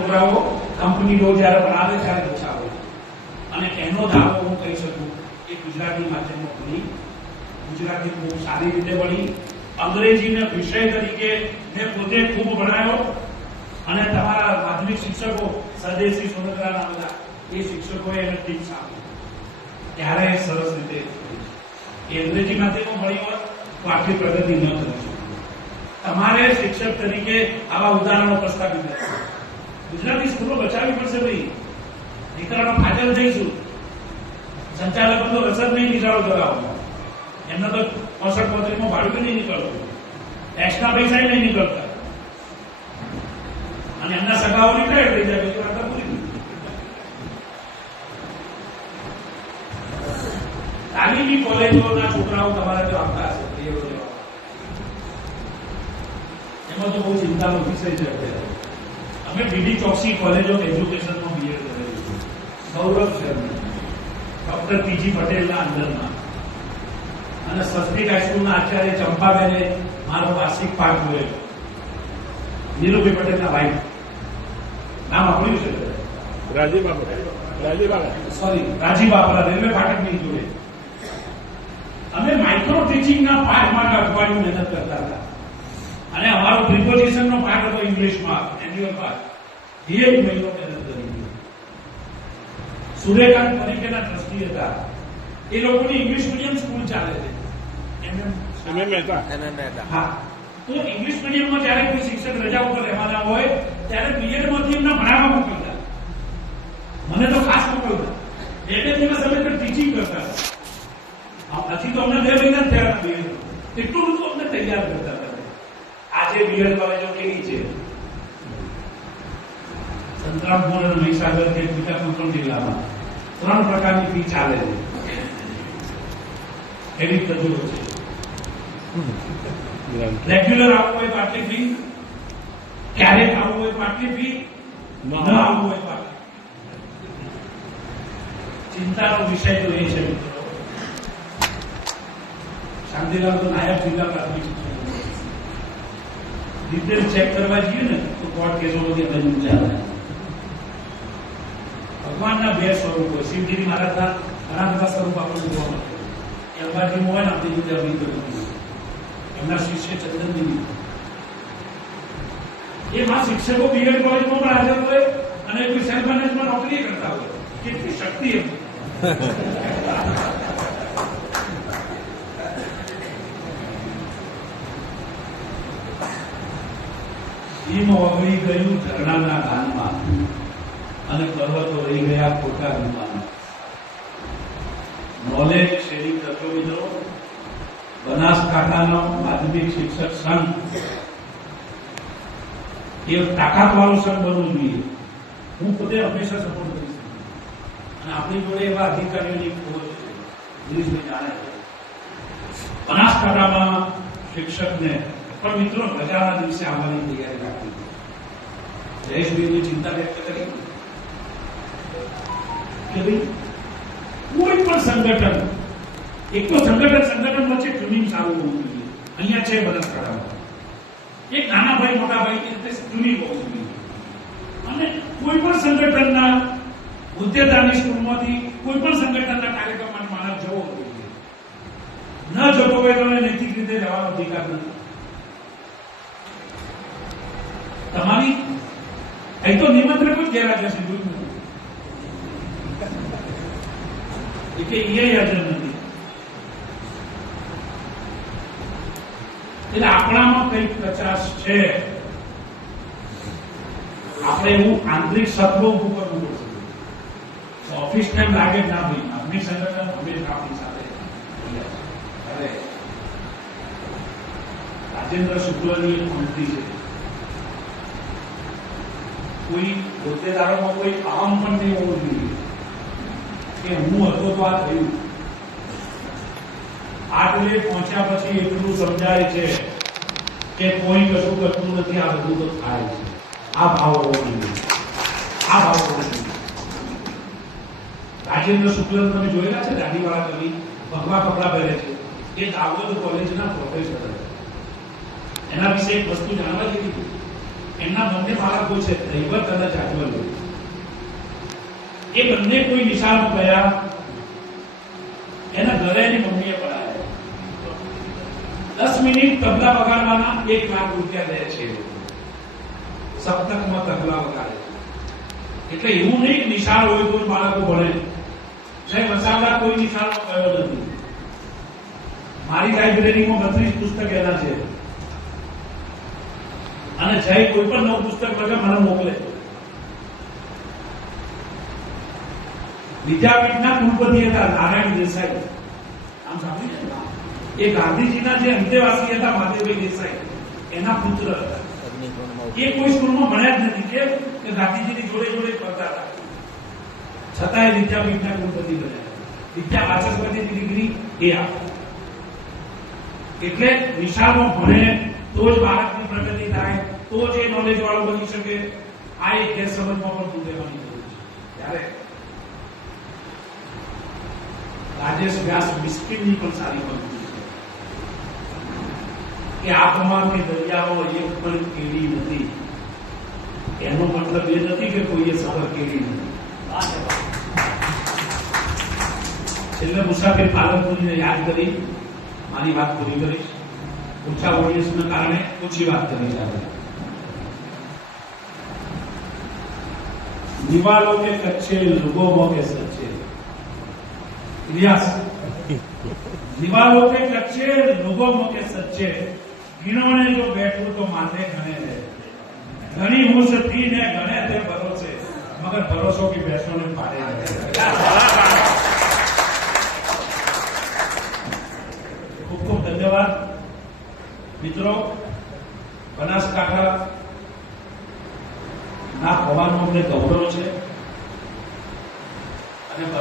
છોકરાઓ કંપનીઓ જ્યારે બનાવે ત્યારે ઓછા હોય અને એનો દાવો હું કહી શકું કે ગુજરાતી માધ્યમમાં ભણી, ગુજરાતી ખૂબ સારી રીતે ભણી, અંગ્રેજીને વિષય તરીકે મેં પોતે ખૂબ ભણાયો અને તમારા માધ્યમિક શિક્ષકો સ્વદેશી સુરતના બધા એ શિક્ષકોએ એને ટીપ્સ આપી ત્યારે સરસ રીતે એ અંગ્રેજી માધ્યમમાં ભણી હોત તો આટલી પ્રગતિ ન કરી. તમારે શિક્ષક તરીકે આવા ઉદાહરણો પ્રસ્થાપિત કરવા. ગુજરાતી સ્કૂલો બચાવવી પડશે ભાઈ. દીકરાનો ફાજલ થઈશું, સંચાલકો તો રસદ નહીં નિશાળો ચલાવવાનો, એમને તો 65-35 ભાડું નહીં નીકળતું, ટેક્સના પૈસા નહીં નીકળતા અને એમના સગાઓ રિટાયર થઈ જાય પછી વાર્તા પૂરી. તાલીમી કોલેજોના છોકરાઓ તમારા જો આવતા હશે એમાં તો બહુ ચિંતાનો વિષય છે. અમે બીડી ચોકસી કોલેજ ઓફ એજ્યુકેશનમાં બીએડ કરેલું, ગૌરવ છે ડોક્ટર પીજી પટેલના અંદરમાં, અને સસ્તિક હાઈસ્કૂલના આચાર્ય ચંપાબેને મારો વાર્ષિક પાઠ જોયો. નીરુભાઈ પટેલના વાઇફ, નામ આપણું છે રાજીવ બાપરા, રેલવે ફાટકની જોડે. અમે માઇક્રો ટીચિંગના પાઠ માટે અઠવાડિયું મહેનત કરતા હતા અને અમારો પ્રિપોઝિશનનો પાઠ હતો ઇંગ્લિશમાં, એન્યુઅલ પાઠ. 1 મહિનો મહેનત કરી. સૂર્યકાંત પરીખેના ટ્રસ્ટી હતા. એ લોકોની ઇંગ્લિશ મીડિયમ સ્કૂલ ચાલે છે. હા, તો ઇંગ્લિશ મીડિયમમાં જ્યારે કોઈ શિક્ષક રજા ઉપર રહેવાના હોય ત્યારે પીરિયડમાંથી એમના ભણાવવા મોકલતા. મને તો ખાસ મોકલતા. 2 દિવસ અમે ટીચિંગ કરતા હતા. હજી તો અમને 2 મહિના થયા હતા. એટલું બધું અમને તૈયાર કરતા હતા. આજે બીએડ કોલેજો કેવી છે? સંતરામપુર અને મહીસાગર કે બીજા કોઈ જિલ્લામાં 3 પ્રકારની ફી ચાલે છે. એવી તજુરો છે. રેગ્યુલર આવવું હોય તો આટલી ફી, ક્યારેક આવવું હોય તો આટલી ફી, ન આવવું હોય તો આટલી. ચિંતાનો વિષય તો એ છે મિત્રો. શાંતિલાલ તો નાયબ જિલ્લા પ્રાથમિક શિક્ષક ડિટેલ ચેક કરવા જઈએ ને તો કોર્ટ કેસો બધી અંદર ઊંચા આવે. ભગવાનના 2 સ્વરૂપ હોય. શિવજીની મહારાજના ઘણા બધા સ્વરૂપ આપણને જોવા મળે. અંબાજી હોય ને આપણી રીતે અભિનય એમના શિષ્ય ચંદનદેવી, એમાં શિક્ષકો બીએડ કોલેજમાં પણ હાજર હોય અને કોઈ સેલ્ફ મેનેજમાં નોકરી કરતા હોય. કેટલી શક્તિ એમ. ઓગળી ગયું ઝરણાના ગાનમાં અને પર્વતો રહી ગયા ખોટા રૂપમાં. નોલેજ શેરિંગ કરતો મિત્રો. બનાસકાંઠાનો માધ્યમિક શિક્ષક સંઘ એ તાકાતવાળો સંઘ બનવું જોઈએ. હું પોતે હંમેશા સપોર્ટ કરીશ અને આપણી જોડે એવા અધિકારીઓની ખોજ છે. દિનેશભાઈ જાણે બનાસકાંઠામાં શિક્ષકને પણ મિત્રો રજાના દિવસે આવવાની તૈયારી રાખવી. જયેશભાઈની ચિંતા વ્યક્ત કરી કે ભાઈ કોઈ પણ સંગઠન, એક તો સંગઠન વચ્ચે ટ્યુનિંગ સારું હોવું જોઈએ. અહીંયા છે બનાસકાંઠામાં એક નાના ભાઈ મોટા ભાઈ રીતે ટ્યુનિંગ હોવું જોઈએ. અને કોઈ પણ સંગઠનના હોદ્દેદારની સ્કૂલમાંથી કોઈ પણ સંગઠનના કાર્યક્રમમાં માણસ જવો જોઈએ. ન જતો હોય તો નૈતિક રીતે જવાનો અધિકાર નથી. તમારી અહીં તો નિમંત્રક જ ગેરહાજર છે. એટલે એ હાજર નથી. એટલે આપણામાં કઈક કચાશ છે. આપણે એવું આંતરિક સત્વ ઉભું કરવું પડશે. ઓફિસ ટાઈમ લાગે ના ભાઈ આપણી સંગઠન હંમેશા આપણી સાથે. રાજેન્દ્ર શુક્લની એક પંક્તિ છે, કોઈ હોદ્દેદારોમાં કોઈ અહમ પણ નહીં હોવું જોઈએ કે હું હતો તો આ થયું. આટલે પહોંચ્યા પછી એટલું સમજાય છે કે કોઈ કશું કરતું નથી, આ બધું તો થાય છે. આ ભાવ હોવો જોઈએ. આ ભાવ હોવો જોઈએ. રાજેન્દ્ર શુક્લ તમે જોયેલા છે, દાઢીવાળા કવિ, ભગવા કપડા પહેરે છે. એ દાહોદ કોલેજના પ્રોફેસર હતા. એના વિશે એક વસ્તુ જાણવા જેવી. એમના બંને બાળકો છે, દૈવત અને જાગૃત. એ બંને કોઈ નિશાળ ગયા, એના ઘરે એની મમ્મીએ પડાયા. 10 મિનિટ તબલા વગાડવાના 1 લાખ રૂપિયા લે છે. સપ્તકમાં તબલા વગાડે. એટલે એવું નહીં નિશાળ હોય તો બાળકો ભણે. જય વસાવડા કોઈ નિશાળમાં ગયો નથી. મારી લાઇબ્રેરીમાં 32 પુસ્તક એના છે. અને જય કોઈ પણ નવું પુસ્તક લખે મને મોકલે. વિદ્યાપીઠના કુલપતિ હતા નારાયણ દેસાઈ. આમ સાંભળ્યું છે? એ ગાંધીજીના જે અંતેવાસી હતા માધવભાઈ દેસાઈ, એના પુત્ર હતા. એ કોઈ સ્કૂલમાં ભણ્યા જ નથી. કેમ કે ગાંધીજીની જોડે જોડે ફરતા હતા, છતાંય વિદ્યાપીઠના કુલપતિ બન્યા. વિદ્યા વાચસ્પતિની ડિગ્રી એ આપે. એટલે નિશાળમાં ભણે તો જ બાળકની પ્રગતિ થાય, તો જ એ નોલેજ વાળો બની શકે. આ એક ગેરસમજમાં પણ દૂર રહેવાની જરૂર છે. ત્યારે રાજેશ વ્યાસ મિસ્કિનની પણ સારી બનતી કે આબમાં કે દરિયાઓ એક પણ કેળી નથી. એનો મતલબ એ નથી કે કોઈએ સફર કેળી નથી. છેલ્લે મુસાફિર પાલનપુરીને યાદ કરી મારી વાત પૂરી કરીશ. ઓછા ઓડિયન્સના કારણે ઓછી વાત કરી છે. દિવાલો કે કચ્છે લોગો કે સચ્ચે. ઇલિયાસ, દિવાલો કે કચ્છે લોગો કે સચ્ચે, ગીણોને જો બેઠું તો માથે ઘણે રહે. ઘણી હોશ થી ને ઘણે તે ભરોસે, મગર ભરોસો કે બેસો ને પાડે. ખૂબ ખૂબ ધન્યવાદ મિત્રો. બનાસકાંઠા ના હોવાનું અમને ગૌરવ છે. અને